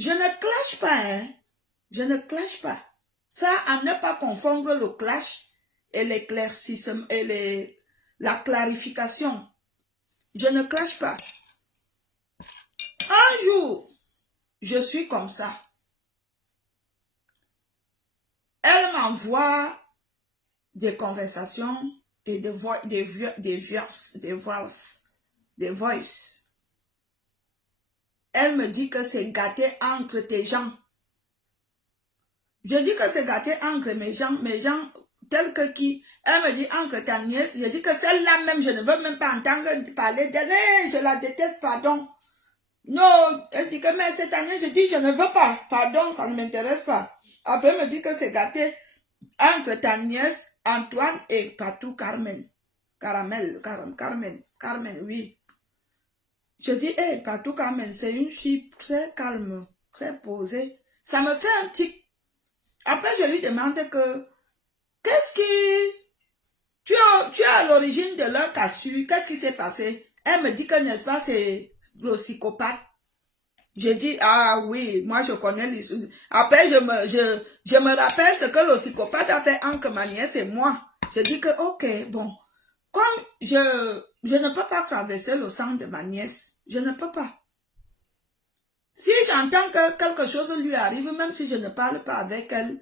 Je ne clash pas, hein. Je ne clash pas. Ça, à ne pas confondre le clash et l'éclaircissement et la clarification. Je ne clash pas. Un jour, je suis comme ça. Elle m'envoie des conversations et des voices. Elle me dit que c'est gâté entre tes gens. Je dis que c'est gâté entre mes gens tels que qui. Elle me dit entre ta nièce. Je dis que celle-là même, je ne veux même pas entendre parler d'elle. Je la déteste, pardon. Non, elle dit que mais cette année, je dis je ne veux pas. Pardon, ça ne m'intéresse pas. Après, elle me dit que c'est gâté entre ta nièce Antoine et Patou Carmen. Carmen, oui. Je dis, hey, Patou Carmen, c'est une fille très calme, très posée. Ça me fait un tic. Après, je lui demande que, qu'est-ce qui... Tu es à l'origine de leur cassure, qu'est-ce qui s'est passé? Elle me dit que, n'est-ce pas, c'est le psychopathe. Je dis, ah oui, moi je connais l'histoire. Après, je me rappelle ce que le psychopathe a fait entre ma nièce et moi. Je dis que, ok, bon, comme je ne peux pas traverser le sang de ma nièce, je ne peux pas. Si j'entends que quelque chose lui arrive, même si je ne parle pas avec elle,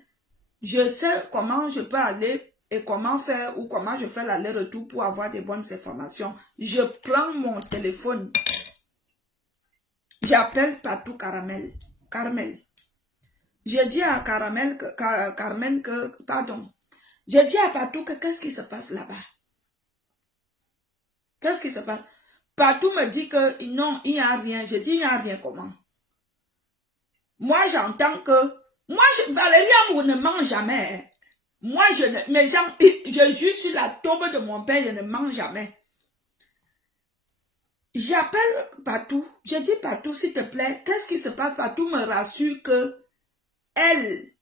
je sais comment je peux aller et comment faire ou comment je fais l'aller-retour pour avoir des bonnes informations. Je prends mon téléphone. J'appelle Patou Carmel. Je dis à Carmen que, pardon. Je dis à Patou que qu'est-ce qui se passe là-bas? Qu'est-ce qui se passe? Patou me dit que non, il n'y a rien. Je dis il n'y a rien comment? Moi, j'entends que, Valérie Amour ne ment jamais. Moi, mes gens, je jure sur la tombe de mon père, je ne mens jamais. J'appelle Patou, je dis Patou, s'il te plaît, qu'est-ce qui se passe? Patou me rassure que elle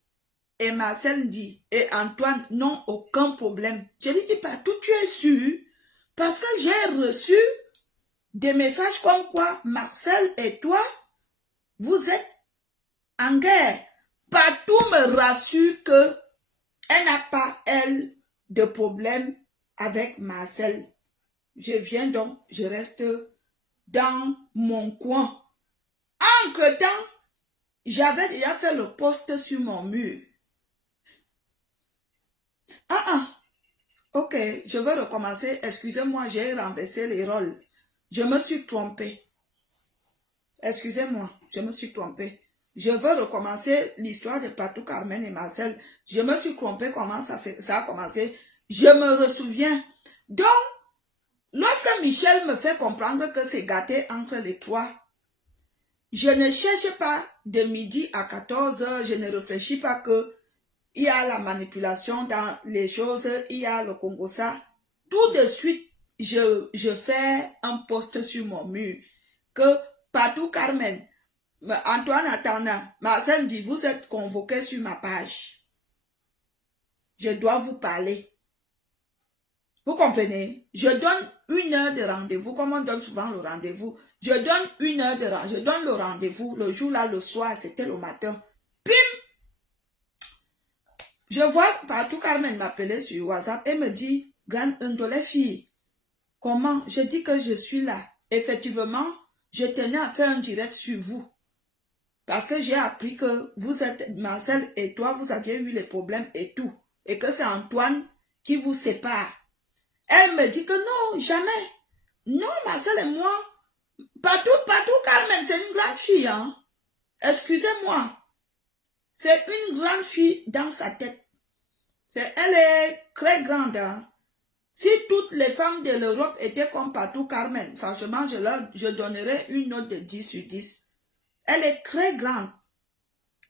et Marcel dit et Antoine n'ont aucun problème. Je lui dis Patou, tu es sûr? Parce que j'ai reçu des messages comme quoi Marcel et toi, vous êtes en guerre. Patou me rassure que elle n'a pas, elle, de problème avec Marcel. Je viens donc, je reste dans mon coin. Entre-temps, j'avais déjà fait le post sur mon mur. Ok, je vais recommencer. Excusez-moi, j'ai renversé les rôles. Je me suis trompée. Excusez-moi, je me suis trompée. Je veux recommencer l'histoire de Patou, Carmen et Marcel. Je me suis trompée comment ça a commencé. Je me ressouviens. Donc, lorsque Michel me fait comprendre que c'est gâté entre les trois, je ne cherche pas de midi à 14 h, je ne réfléchis pas que il y a la manipulation dans les choses, il y a le Congo-ça. Tout de suite, je fais un post sur mon mur que Patou Carmen, Antoine Atana, Marcel dit, vous êtes convoqués sur ma page. Je dois vous parler. Vous comprenez? Je donne 1 heure de rendez-vous, comme on donne souvent le rendez-vous. Je donne 1 heure de rendez-vous. Je donne le rendez-vous. Le jour là, le soir, c'était le matin. Pim! Je vois Patou Carmen m'appeler sur WhatsApp et me dit, Grande Ndolé fille, comment? Je dis que je suis là. Effectivement, je tenais à faire un direct sur vous. Parce que j'ai appris que vous êtes, Marcel et toi, vous aviez eu les problèmes et tout. Et que c'est Antoine qui vous sépare. Elle me dit que non, jamais. Non, Marcel et moi. Patou Carmen, c'est une grande fille, hein. Excusez-moi. C'est une grande fille dans sa tête. Elle est très grande, hein. Si toutes les femmes de l'Europe étaient comme Patou Carmen, franchement, je donnerais une note de 10 sur 10. Elle est très grande.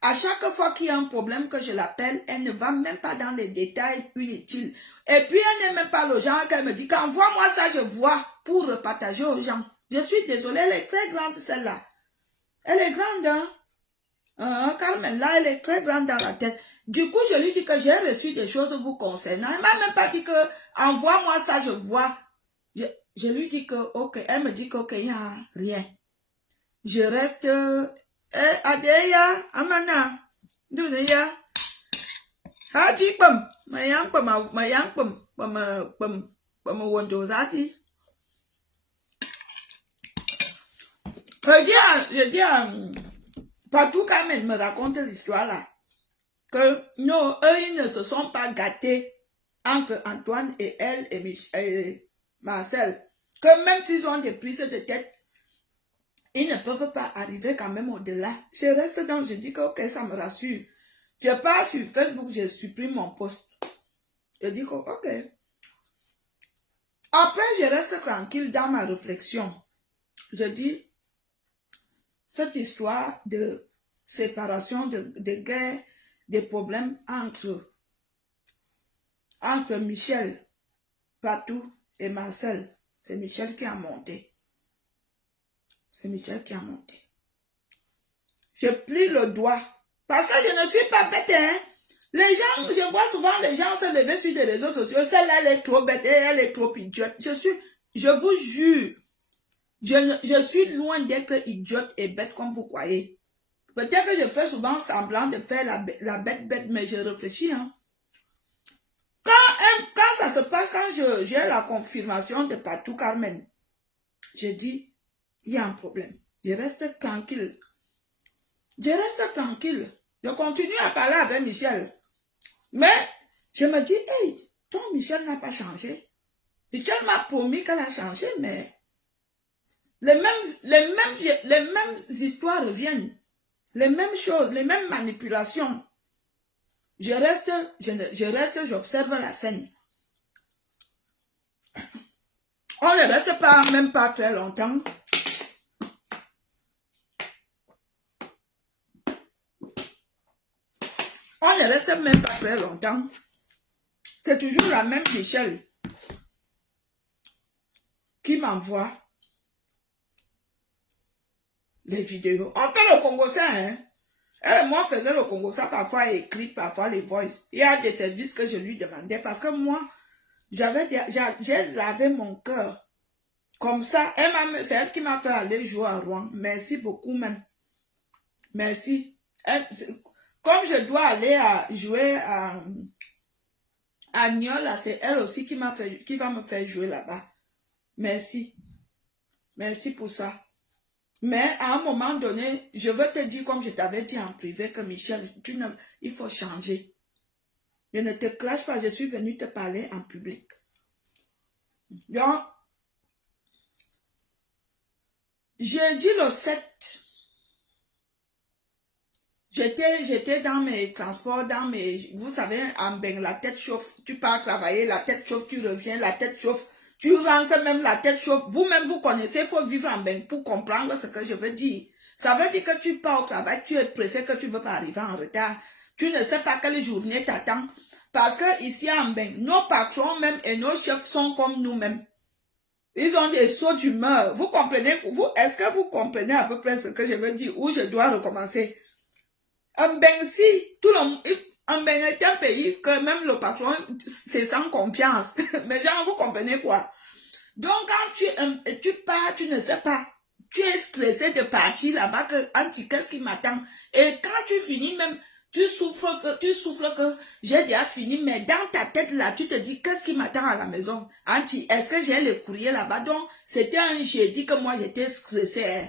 À chaque fois qu'il y a un problème que je l'appelle, elle ne va même pas dans les détails inutiles. Et puis, elle n'est même pas le genre qu'elle me dit qu'envoie-moi ça, je vois, pour repartager aux gens. Je suis désolée, elle est très grande, celle-là. Elle est grande, hein. Carmen, là, elle est très grande dans la tête. Du coup, je lui dis que j'ai reçu des choses vous concernant. Elle m'a même pas dit que envoie-moi ça, je vois. Je lui dis que, ok, elle me dit que, ok, il n'y a rien. Je reste Adeya, amana, duneya. Haji pum, mayang pum, wando zati. Je dis, Patou Carmen me raconte l'histoire là. Que non, eux, ils ne se sont pas gâtés entre Antoine et elle et Marcel. Que même s'ils ont des prises de tête, ils ne peuvent pas arriver quand même au-delà. Je reste donc, je dis que ok, ça me rassure. Je pars sur Facebook, je supprime mon post. Je dis que ok. Après, je reste tranquille dans ma réflexion. Je dis, cette histoire de séparation, de guerre, des problèmes entre Michel, Patou et Marcel, c'est Michel qui a monté. C'est Michel qui a monté. Je plie le doigt. Parce que je ne suis pas bête, hein. Les gens, je vois souvent les gens se lever sur les réseaux sociaux. Celle-là, elle est trop bête, elle est trop idiote. Je vous jure, je suis loin d'être idiote et bête comme vous croyez. Peut-être que je fais souvent semblant de faire la bête, mais je réfléchis, hein. Quand ça se passe, quand j'ai la confirmation de Patou Carmen, je dis, il y a un problème. Je reste tranquille. Je continue à parler avec Michel. Mais je me dis, hey, ton Michel n'a pas changé. Michel m'a promis qu'elle a changé, mais les mêmes histoires reviennent. Les mêmes choses, les mêmes manipulations. Je reste, j'observe la scène. On ne reste pas, même pas très longtemps. On ne reste même pas très longtemps. C'est toujours la même Michel qui m'envoie les vidéos. On fait le Congo ça, hein. Elle et moi, on faisait le Congo ça, parfois écrit, parfois les voice. Il y a des services que je lui demandais parce que moi, j'ai lavé mon cœur. Comme ça, c'est elle qui m'a fait aller jouer à Rouen. Merci beaucoup même. Merci. Comme je dois aller jouer à Niola, c'est elle aussi qui va me faire jouer là-bas. Merci. Merci pour ça. Mais à un moment donné, je veux te dire, comme je t'avais dit en privé, que Michel, il faut changer. Je ne te clash pas, je suis venue te parler en public. Donc, jeudi le 7, j'étais dans mes transports, vous savez, en Beng, la tête chauffe, tu pars travailler, la tête chauffe, tu reviens, la tête chauffe, tu rentres même, la tête chauffe. Vous-même, vous connaissez, il faut vivre en Beng pour comprendre ce que je veux dire. Ça veut dire que tu pars au travail, tu es pressé, que tu ne veux pas arriver en retard. Tu ne sais pas quelle journée t'attend. Parce que ici en Beng, nos patrons même et nos chefs sont comme nous-mêmes. Ils ont des sauts d'humeur. Vous comprenez, est-ce que vous comprenez à peu près ce que je veux dire, ou je dois recommencer? En Beng, si, en Beng est un pays que même le patron, c'est sans confiance. Mais genre, vous comprenez quoi? Donc, quand tu pars, tu ne sais pas. Tu es stressé de partir là-bas, qu'est-ce qui m'attend? Et quand tu finis même, tu souffles que j'ai déjà fini, mais dans ta tête là, tu te dis, qu'est-ce qui m'attend à la maison? Est-ce que j'ai le courrier là-bas? Donc, c'était un jeudi que moi, j'étais stressé. Hein.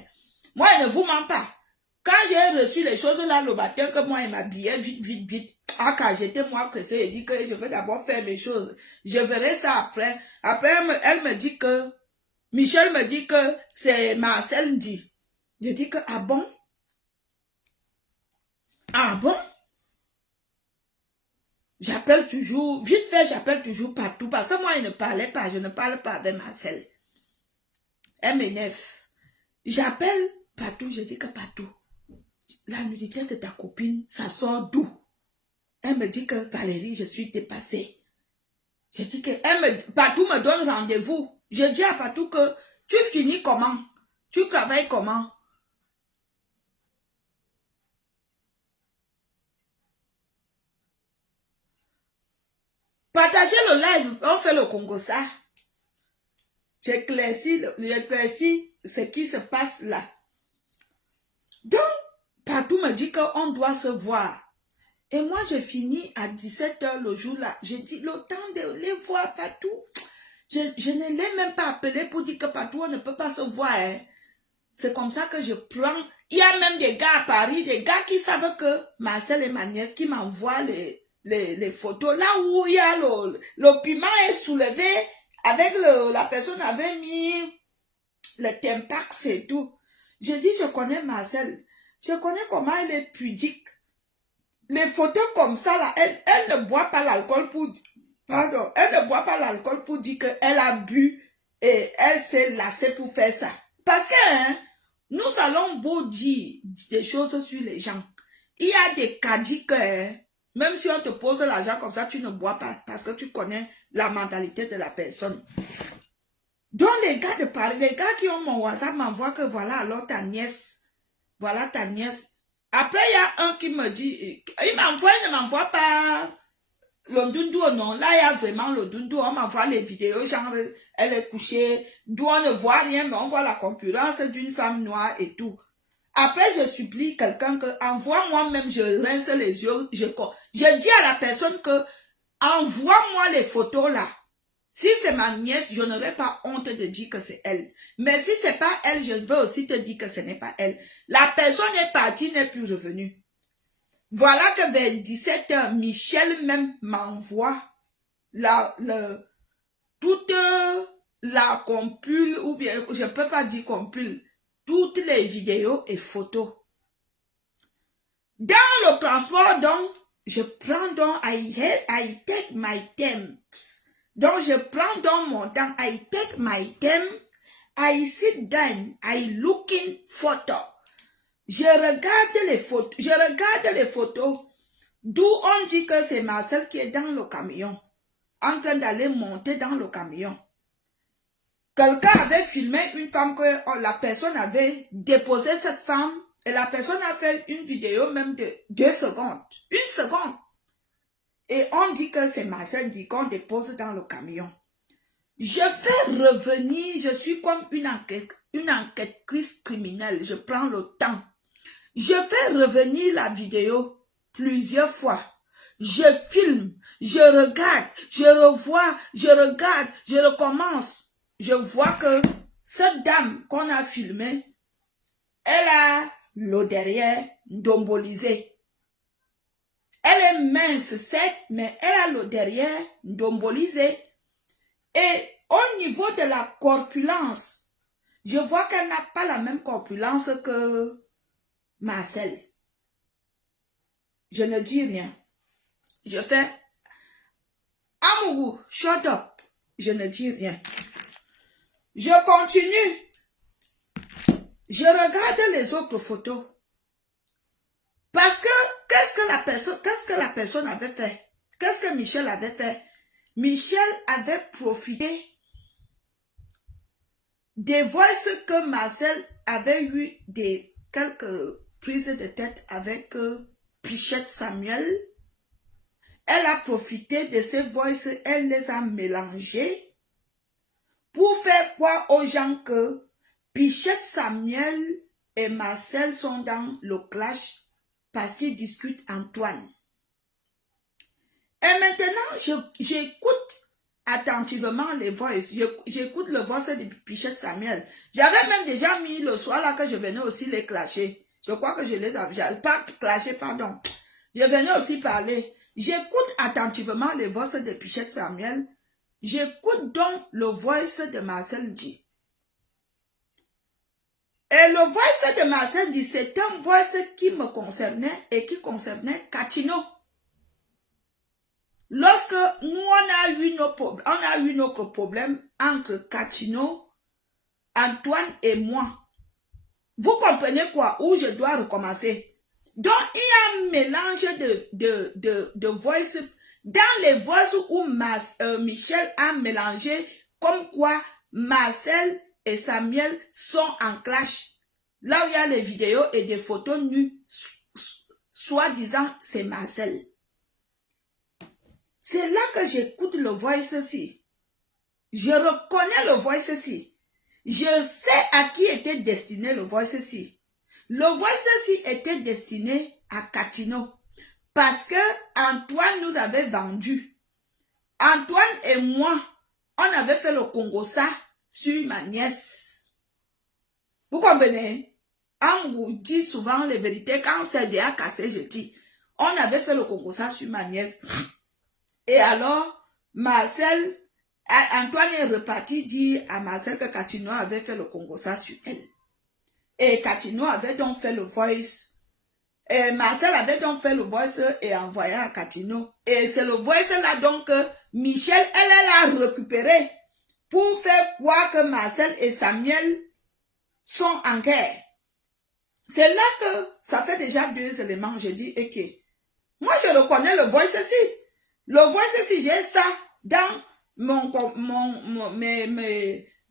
Moi, je ne vous mens pas. Quand j'ai reçu les choses là, le matin, que moi, il m'habillait vite. Ah, quand j'étais moi pressée, il dit que je vais d'abord faire mes choses. Je verrai ça après. Après, elle me dit que, Michel me dit que c'est Marcel dit. Je dis que, ah bon? Ah bon? J'appelle toujours, vite fait, j'appelle toujours Patou, parce que moi, je ne parle pas avec Marcel. Elle m'énerve. J'appelle Patou, je dis que Patou, la nudité de ta copine, ça sort d'où? Elle me dit que Valérie, je suis dépassée. Je dis que Patou me donne rendez-vous. Je dis à Patou que tu finis comment? Tu travailles comment? Partagez le live, on fait le Congo ça. J'éclaircis ce qui se passe là. Donc, Patou me dit qu'on doit se voir. Et moi, j'ai fini à 17 h le jour-là. J'ai dit, le temps de les voir Patou. Je ne l'ai même pas appelé pour dire que Patou, on ne peut pas se voir. Hein. C'est comme ça que je prends. Il y a même des gars à Paris, des gars qui savent que Marcel et ma nièce qui m'envoient les photos. Là où il y a le piment est soulevé, avec la personne avait mis le Tempax et tout. Je dis, je connais Marcel. Je connais comment elle est pudique. Les photos comme ça, là, elle ne boit pas l'alcool pour... Pardon, elle ne boit pas l'alcool pour dire qu'elle a bu et elle s'est lassée pour faire ça. Parce que, hein, nous allons beau dire des choses sur les gens. Il y a des caddies que, hein, même si on te pose l'argent comme ça, tu ne bois pas parce que tu connais la mentalité de la personne. Donc, les gars de Paris, les gars qui ont mon WhatsApp m'envoient que voilà, alors ta nièce, voilà ta nièce. Après, il y a un qui me dit, il ne m'envoie pas le Dundu, non. Là, il y a vraiment le Dundu. On m'envoie les vidéos, genre, elle est couchée, d'où on ne voit rien, mais on voit la concurrence d'une femme noire et tout. Après, je supplie quelqu'un que, envoie-moi même, je rince les yeux, je dis à la personne que, envoie-moi les photos là. Si c'est ma nièce, je n'aurai pas honte de dire que c'est elle. Mais si c'est pas elle, je veux aussi te dire que ce n'est pas elle. La personne est partie, n'est plus revenue. Voilà que vers 17 h, Michel même m'envoie toute la compule, ou bien, je ne peux pas dire compule, toutes les vidéos et photos. Dans le transport, donc, je prends donc, I take my time. Donc, je prends donc mon temps, I take my time, I sit down, I looking photo. Je regarde les photos, d'où on dit que c'est Marcel qui est dans le camion, en train d'aller monter dans le camion. Quelqu'un avait filmé une femme que la personne avait déposé cette femme, et la personne a fait une vidéo même de 2 secondes, 1 seconde. Et on dit que c'est Marcel dit qu'on dépose dans le camion. Je fais revenir, je suis comme une enquêtrice criminelle, je prends le temps. Je fais revenir la vidéo plusieurs fois. Je filme, je regarde, je revois, je regarde, je recommence. Je vois que cette dame qu'on a filmée, elle a le derrière dombolisé. Elle est mince, certes, mais elle a le derrière dombolisé. Et au niveau de la corpulence, je vois qu'elle n'a pas la même corpulence que Marcel. Je ne dis rien. Je fais Amougou, shut up. Je ne dis rien. Je continue. Je regarde les autres photos. Parce que, qu'est-ce que la personne avait fait? Qu'est-ce que Michel avait fait? Michel avait profité des voices que Marcel avait eu quelques prises de tête avec Pichette Samuel. Elle a profité de ces voices, elle les a mélangées pour faire croire aux gens que Pichette Samuel et Marcel sont dans le clash parce qu'ils discutent Antoine. Et maintenant, j'écoute attentivement les voices. J'écoute le voice de Pichette Samuel. J'avais même déjà mis le soir là que je venais aussi les clasher. Je crois que je les avais pas clasher, pardon. Je venais aussi parler. J'écoute attentivement les voices de Pichette Samuel. J'écoute donc le voice de Marcel dit. Et le voice de Marcel dit, c'est un voice qui me concernait et qui concernait Catino. Lorsque nous, on a eu notre problème entre Catino, Antoine et moi. Vous comprenez quoi? Où je dois recommencer? Donc, il y a un mélange de voices. Dans les voices où Michel a mélangé, comme quoi Marcel et Samuel sont en clash. Là où il y a les vidéos et des photos nues, soi-disant, c'est Marcel. C'est là que j'écoute le voice-ci. Je reconnais le voice-ci. Je sais à qui était destiné le voice-ci. Le voice-ci était destiné à Catino. Parce que Antoine nous avait vendu. Antoine et moi, on avait fait le Congo-ça sur ma nièce. Vous comprenez? On vous dit souvent les vérités. Quand c'est déjà cassé, je dis. On avait fait le Congo-ça sur ma nièce. Et alors, Marcel, Antoine est reparti dire à Marcel que Catino avait fait le Congo-ça sur elle. Et Catino avait donc fait le voice. Et Marcel avait donc fait le voice et envoyé à Catino. Et c'est le voice là donc que Michel, elle a récupéré pour faire croire que Marcel et Samuel sont en guerre. C'est là que ça fait déjà 2 éléments. Je dis, ok. Moi, je reconnais le voice ici. Le voice ici, j'ai ça dans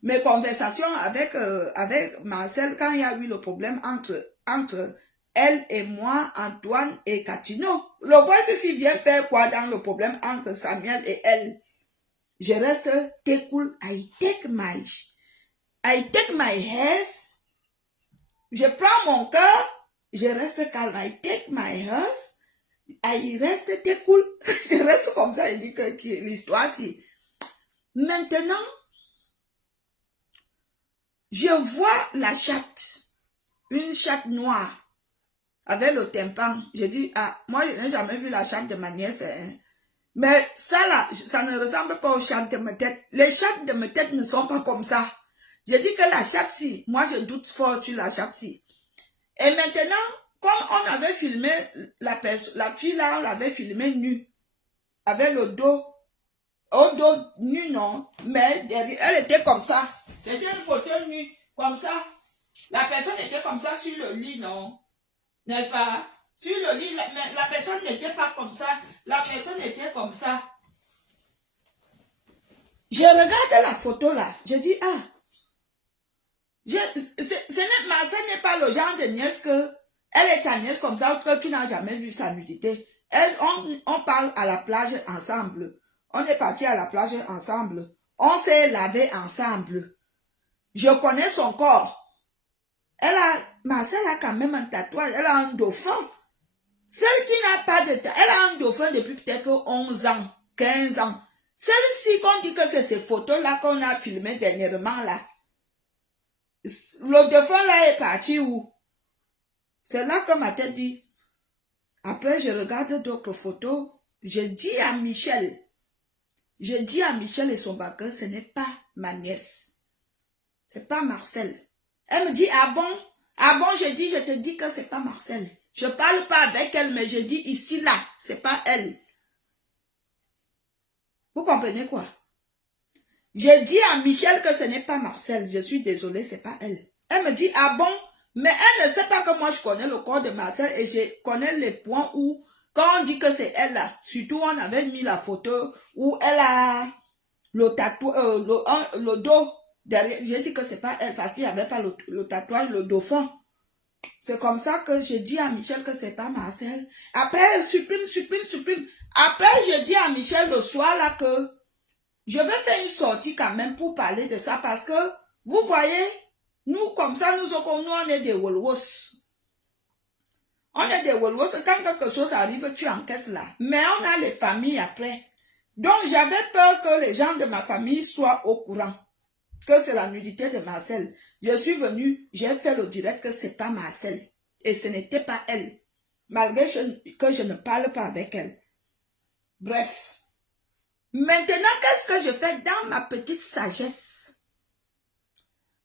mes conversations avec Marcel quand il y a eu le problème entre elle et moi, Antoine et Catino. Le voice ici vient faire quoi dans le problème entre Samuel et elle? Je reste cool. I take my hands. Je prends mon cœur. Je reste calme. I take my hands. Il reste cool. Je reste comme ça. Il dit que l'histoire, si. Maintenant, je vois la chatte. Une chatte noire. Avec le tympan. Je dis, ah, moi, je n'ai jamais vu la chatte de ma nièce. Hein. Mais ça là, ça ne ressemble pas aux chattes de mes têtes. Les chattes de mes têtes ne sont pas comme ça. Je dis que la chatte-ci, moi, je doute fort sur la chatte-ci. Et maintenant, comme on avait filmé la fille là, on l'avait filmée nue, avec le dos, au dos nu non, mais elle était comme ça. C'était une photo nue, comme ça. La personne était comme ça sur le lit, non? N'est-ce pas? Sur le lit, mais la personne n'était pas comme ça. La personne était comme ça. Je regarde la photo là, je dis, ah, Marcel n'est pas le genre de nièce que, elle est ta nièce comme ça, que tu n'as jamais vu sa nudité. On parle à la plage ensemble. On est parti à la plage ensemble. On s'est lavé ensemble. Je connais son corps. Marcel a quand même un tatouage. Elle a un dauphin. Celle qui n'a pas de tatouage, elle a un dauphin depuis peut-être 11 ans, 15 ans. Celle-ci qu'on dit que c'est ces photos-là qu'on a filmées dernièrement là. Le dauphin là est parti où? C'est là que ma tête dit. Après, je regarde d'autres photos. Je dis à Michel et son baqueur, ce n'est pas ma nièce. C'est pas Marcel. Elle me dit, ah bon? Ah bon, je te dis que c'est pas Marcel. Je parle pas avec elle, mais je dis ici, là, c'est pas elle. Vous comprenez quoi? Je dis à Michel que ce n'est pas Marcel. Je suis désolée, c'est pas elle. Elle me dit, ah bon? Mais elle ne sait pas que moi, je connais le corps de Marcel et je connais les points où, quand on dit que c'est elle là, surtout on avait mis la photo où elle a le tatouage, le dos derrière. J'ai dit que c'est pas elle parce qu'il n'y avait pas le tatouage, le dauphin. C'est comme ça que je dis à Michel que c'est pas Marcel. Après, supprime. Après, je dis à Michel le soir là que je vais faire une sortie quand même pour parler de ça parce que, vous voyez, nous, comme ça, nous, on est des Wolwos. On est des Wolwos. Quand quelque chose arrive, tu encaisses là. Mais on a les familles après. Donc, j'avais peur que les gens de ma famille soient au courant. Que c'est la nudité de Marcel. Je suis venue, j'ai fait le direct que c'est pas Marcel. Et ce n'était pas elle. Malgré que je ne parle pas avec elle. Bref. Maintenant, qu'est-ce que je fais dans ma petite sagesse?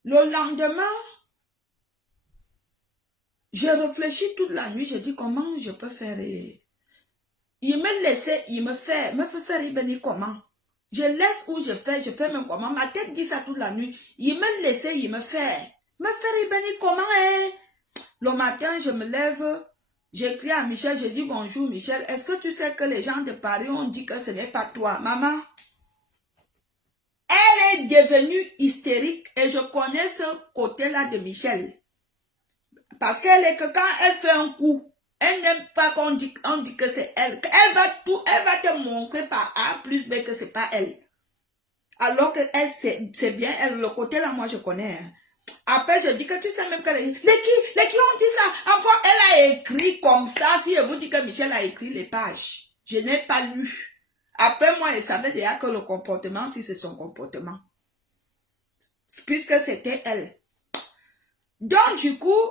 Le lendemain, je réfléchis toute la nuit, je dis comment je peux faire. Il me laissait, me fait faire venir comment? Je laisse où je fais même comment? Ma tête dit ça toute la nuit. Il me laissait, me fait venir comment? Le matin, je me lève, j'écris à Michel, je dis bonjour Michel, est-ce que tu sais que les gens de Paris ont dit que ce n'est pas toi, maman? Elle est devenue hystérique et je connais ce côté-là de Michel. Parce qu'elle est que quand elle fait un coup, elle n'aime pas qu'on dit que c'est elle. Elle va te montrer par A plus B que c'est pas elle. Alors que elle, c'est bien elle, le côté-là, moi je connais. Hein. Après, je dis que tu sais même que les qui ont dit ça? Encore, elle a écrit comme ça. Si je vous dis que Michel a écrit les pages, je n'ai pas lu. Après, moi, elle savait déjà que le comportement, si c'est son comportement. Puisque c'était elle. Donc, du coup,